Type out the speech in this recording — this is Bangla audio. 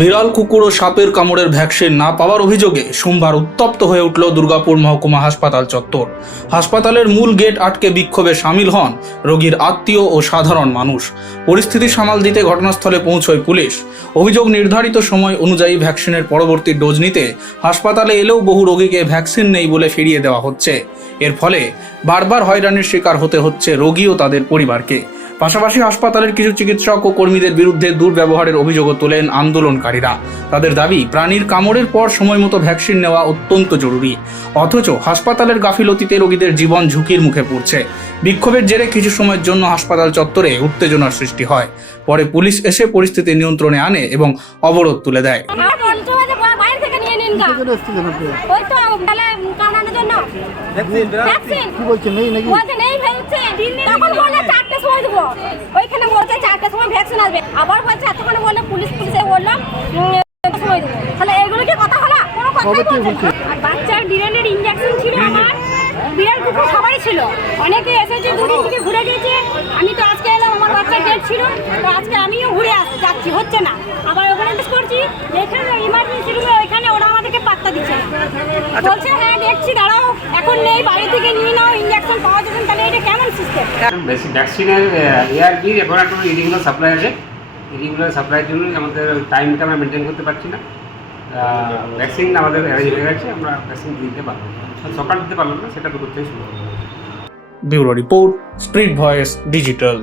বিড়াল কুকুর ও সাপের কামড়ের ভ্যাকসিন না পাওয়ার অভিযোগে সোমবার উত্তপ্ত হয়ে উঠল দুর্গাপুর মহকুমা হাসপাতাল চত্বর। হাসপাতালের মূল গেট আটকে বিক্ষোভে সামিল হন রোগীর আত্মীয় ও সাধারণ মানুষ। পরিস্থিতি সামাল দিতে ঘটনাস্থলে পৌঁছয় পুলিশ। অভিযোগ, নির্ধারিত সময় অনুযায়ী ভ্যাকসিনের পরবর্তী ডোজ নিতে হাসপাতালে এলেও বহু রোগীকে ভ্যাকসিন নেই বলে ফিরিয়ে দেওয়া হচ্ছে। এর ফলে বারবার হয়রানির শিকার হতে হচ্ছে রোগী ও তাদের পরিবারকে। পাশাপাশি হাসপাতালের কিছু চিকিৎসক ও কর্মীদের বিরুদ্ধে দুর্ব্যবহারের অভিযোগও তোলেন আন্দোলনকারীরা। তাদের দাবি, প্রাণীর কামড়ের পর সময়মতো ভ্যাকসিন নেওয়া অত্যন্ত জরুরি, অথচ হাসপাতালের গাফিলতিতে রোগীদের জীবন ঝুঁকির মুখে পড়ছে। বিক্ষোভের জেরে কিছু সময়ের জন্য হাসপাতাল চত্বরে উত্তেজনার সৃষ্টি হয়। পরে পুলিশ এসে পরিস্থিতি নিয়ন্ত্রণে আনে এবং অবরোধ তুলে দেয়। ওইখানে বলছে 4টার সময় ভ্যাকসিন আসবে, আবার বলছে এতক্ষণ বললে পুলিশে বললাম সময় দেবো। তাহলে এগুলো কি কথা হলো? কোনো কথাই বলছে না। আর বাচ্চার বিড়ালের ইনজেকশন ছিল, আমার বিড়াল কুকুর সবারই ছিল। অনেকে এসেছে, দুদিন থেকে ঘুরে গেছে। আমি তো আজকে এলাম, আমার বাচ্চার ডেট ছিল, তো আজকে আমিও ঘুরে যাচ্ছি, হচ্ছে না। আবার ওখানে টেস্ট করছি, যেখানে ইমার্জেন্সি রুমে ওইখানে ওরা আমাদেরকে পাত্তা দিচ্ছে না। বলছে হ্যাঁ দেখছি, দাঁড়াও, এখন নেই, বাড়ি থেকে নিয়ে নাও, ইনজেকশন পাওয়া যাবে। তাহলে এটা কেমন সিস্টেম? ভ্যাকসিনের এআরবি এখন একটা ইরেগুলার সাপ্লাই আছে। ইরেগুলার সাপ্লাইয়ের জন্য আমাদের টাইমটা আমরা মেনটেন করতে পারছি না। ভ্যাকসিন আমাদের অ্যারেঞ্জ হয়ে গেছে, আমরা ভ্যাকসিন দিতে পারবো, সকাল দিতে পারলাম না, সেটা দুপুর থেকে শুরু হবে। Bureau report, Spirit Voice digital.